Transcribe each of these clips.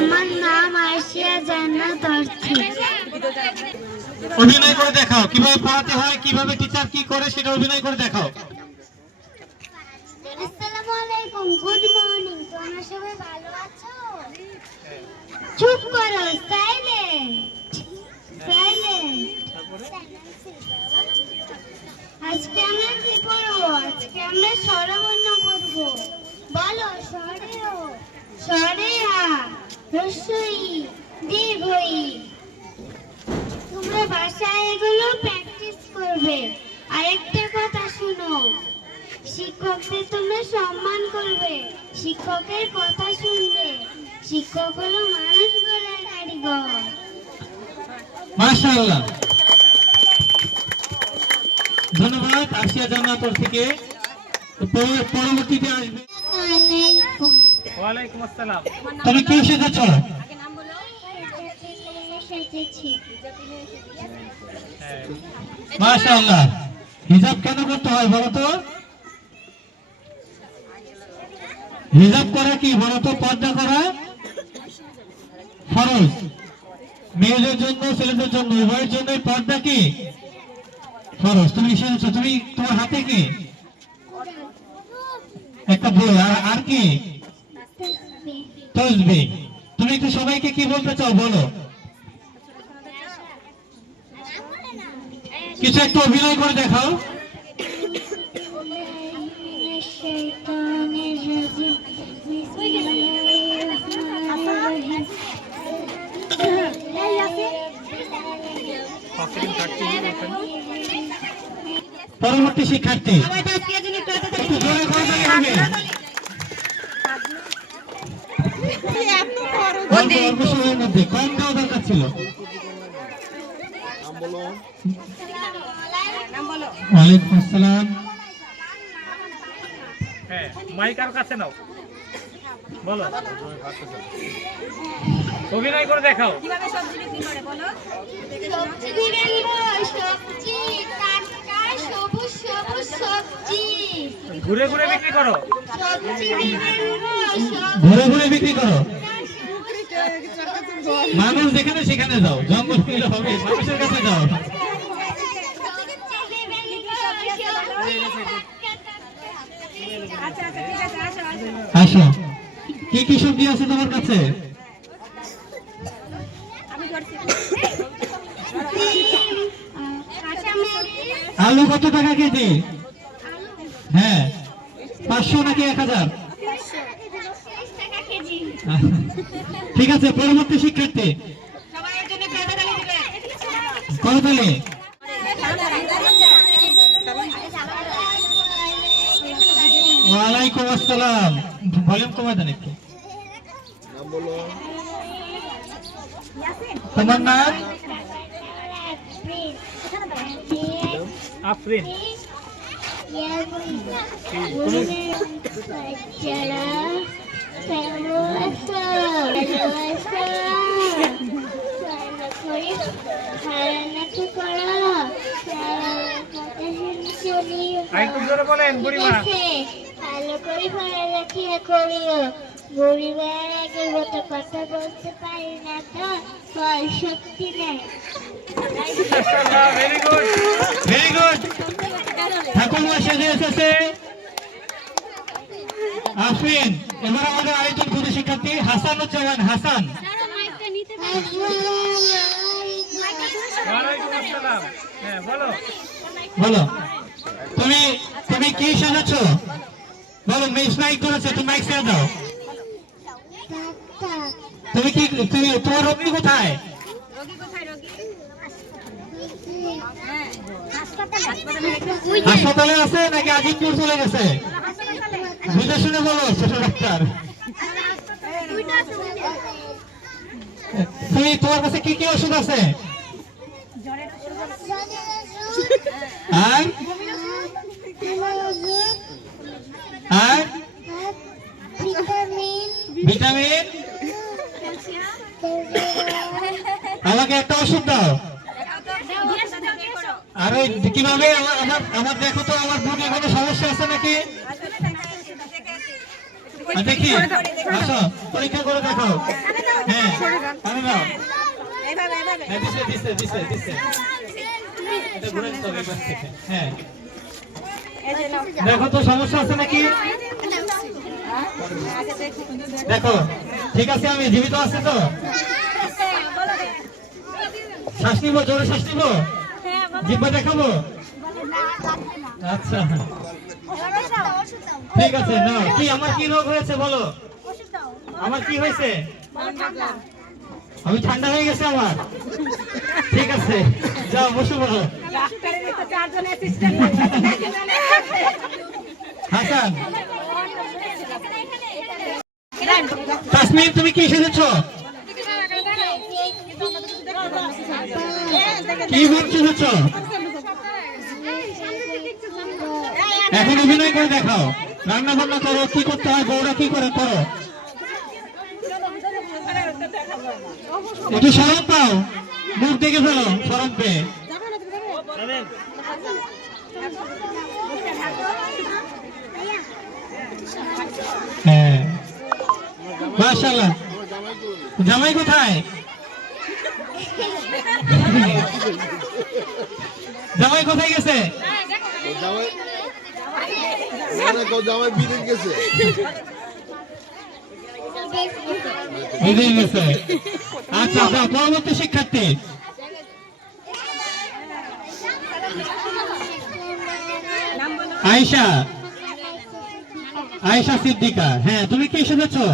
আমার নাম আয়েশা জান্নাত অর্থী। অভিনয় করে দেখাও, কিভাবে পড়াতে হয়, কিভাবে টিচার কি করে সেটা অভিনয় করে দেখাও। আসসালামু আলাইকুম, গুড মর্নিং। তোমরা সবাই ভালো আছো? চুপ করো, সাইলেন্ট সাইলেন্ট। আজকে আমরা কি করব? আজকে আমরা স্বরবর্ণ পড়ব। বলো, স্বরে ও, স্বরে আ, হ্রস্বই, দীর্ঘই। তোমরা বাসায় এগুলো প্র্যাকটিস করবে। আরেকটা কথা শুনো, শিক্ষকদের তোমরা সম্মান করবে, শিক্ষকের কথা শুনবে। শিক্ষক হলো মানুষ গড়ার কারিগর। মাশাআল্লাহ, ধন্যবাদ আশিয়া জান্নাত থেকে। পরবর্তীতে আসবে। ওয়ালাইকুম আসসালাম। তুমি কি শিখেছো? মাশাআল্লাহ, হিজাব কেন করতে হয় বলো তো? হিজাব করা কি বলো তো? পর্দা করা ফরজ। মেয়েদের জন্য ছেলেদের জন্য উভয়ের জন্যই পর্দা কি ফরজ। তুমি শিখেছো? তুমি তোমার হাতে কি একটা বই, আর কি তাসবিহ। তুমি একটু সবাইকে কি বলতে চাও বলো? কিছু একটু অভিনয় করে দেখাও। পরবর্তী শিক্ষার্থী একটু জোরে করে দিলে হবে। অল্প সময়ের মধ্যে কম দেওয়া দরকার ছিল। ওয়ালাইকুম আসসালাম। হ্যাঁ, মাইক আর কাছে নাও, বলো, অভিনয় করে দেখাও। কিভাবে সবজি বিক্রি করে বলো? সবজি দিবেন গো, সবজি টাটকা সবুজ সবুজ সবজি। ঘুরে ঘুরে বিক্রি করো। সবজি দিবেন গো, ঘুরে ঘুরে বিক্রি করো। মানুষ যেখানে সেখানে যাও, জঙ্গল পেলে হবে, মানুষের কাছে যাও। আসো, কি কি সবজি আছে তোমার কাছে? আলু কত টাকা কেজি? হ্যাঁ, 500 নাকি 1000? ঠিক আছে, পরবর্তী শিক্ষার্থী করতালি। ওয়ালাইকুম আসসালাম। ভলিউম কমাই দেন একটু। তোমার নাম? আফরিন। বলেন বুড়িমা। ভালো করে পড়ালেখা করিও। বুড়িমার আগের মতো কথা বলতে পারি না তো, ফল শক্তি নেই। Very good, very good. ঠাকুরমা সেজে এসেছে আফরিন। এবার আমাদের আরেকজন খুদে শিক্ষার্থী হাসানুজ্জামান হাসান। ওয়ালাইকুম আসসালাম। হ্যাঁ, বলো, বলো, তুমি তুমি কি সেজেছো বলো? মিস মাইক করেছে, তুমি মাইক ছেড়ে দাও। তুমি কি, তুমি তোমার রোগী কোথায়? হাসপাতালে আছে নাকি আজিমপুর চলে গেছে? বুঝে শুনে বলো ছোট ডাক্তার। তুমি, তোমার কাছে কি কি ওষুধ আছে? আর আর ভিটামিন। আমাকে একটা ওষুধ দাও। আরে কিভাবে? আমার দেখো তো, আমার বুকে কোনো সমস্যা আছে নাকি দেখি। আসো, পরীক্ষা করে দেখো। হ্যাঁ। হ্যাঁ দিছে দিছে দিছে দিছে এটা ঘুরে নিতে হবে এবার থেকে। হ্যাঁ দেখো তো সমস্যা আছে নাকি? দেখো ঠিক আছে, আমি জীবিত আছে তো? শ্বাস নিব, জোরে শ্বাস নিব, জিহ্বা দেখাবো? আচ্ছা ঠিক আছে না। কি আমার কি রোগ হয়েছে বলো? আমার কি হয়েছে? আমি ঠান্ডা হয়ে গেছে আমার। ঠিক আছে যাও বসে বলো। হাসান, তাসমিম তুমি কি এসেছো? কি ভাবছো? এখন অভিনয় করে দেখাও, রান্না বান্না করো, কি করতে হয় বউরা কি করে করো। একটু শরম পাও, মুখ দেখে ফেলো শরম পেয়ে। হ্যাঁ মাশাআল্লাহ। জামাই কোথায়? জামাই কোথায় গেছে? জামাই বিদেশ গেছে। বিদেশ গেছে। আচ্ছা আচ্ছা, পরবর্তী শিক্ষার্থী আয়েশা। আয়েশা সিদ্দিকা। হ্যাঁ তুমি কি সেজেছো?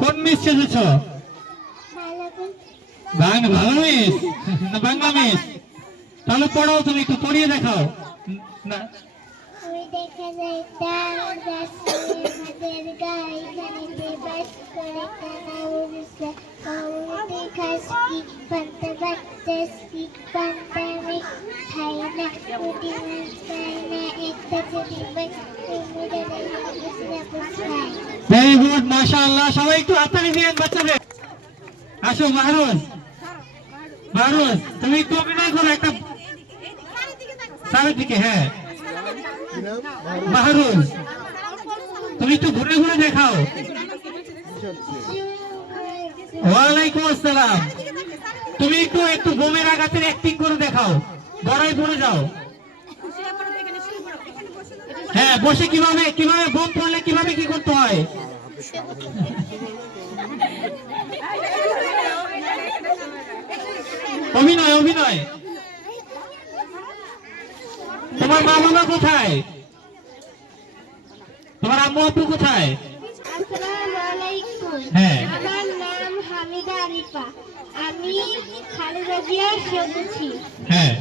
কোন মিস সেজেছো? ভালো মিস না বাংলা মিস? তাহলে পড়াও, তুমি একটু পড়িয়ে দেখাও না। ওই দেখা যায় তার গাছে আমাদের গায়ে খানিতে বাস করে কানা উড়ছে কৌতে খাসকি পান্তা বাচ্চাসকি পান্তা আমি খাই না উঠি মাছ খাই না একটা যদি বাস মুড়ে বসে খাই। ভেরি গুড মাশাআল্লাহ। সবাই একটু হাততালি দিয়েন বাচ্চাদের। আসো মাহরুজ, মাহরুজ তুমি একটু অভিনয় করো একটা সামনের দিকে। হ্যাঁ মাহরুজ তুমি একটু ঘুরে ঘুরে দেখাও। ওয়ালাইকুম আসসালাম। তুমি একটু একটু বোমের আঘাতের অ্যাক্টিং করে দেখাও, গড়াই পড়ে যাও। হ্যাঁ বসে কিভাবে কিভাবে বোম পড়লে কিভাবে কি করতে হয়। অভিনয় অভিনয়। তোমার মা বাবা কোথায়? তোমার আম্মু আব্বু কোথায়? আসসালামু আলাইকুম। হ্যাঁ। আমার নাম হামিদা আরিফা। আমি খালেদা জিয়ার সদস্য। হ্যাঁ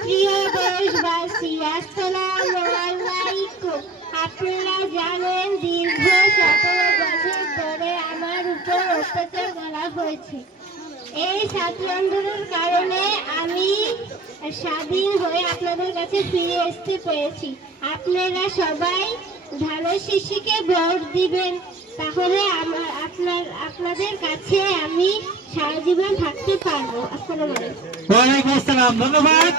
প্রিয় দেশবাসী, আসসালামু আলাইকুম। আপনারা জানেন দীর্ঘ 17 বছর ধরে আমার উপর অত্যাচার করা হয়েছে। এই ছাত্র আন্দোলনের কারণে আমি স্বাধীন হয়ে আপনাদের কাছে ফিরে আসতে পেরেছি। আপনারা সবাই ভালো শিশুকে ভোট দিবেন, তাহলে আপনাদের কাছে আমি সারা জীবন থাকতে পারবো। আসসালামু আলাইকুম। ওয়ালাইকুম আসসালাম, ধন্যবাদ।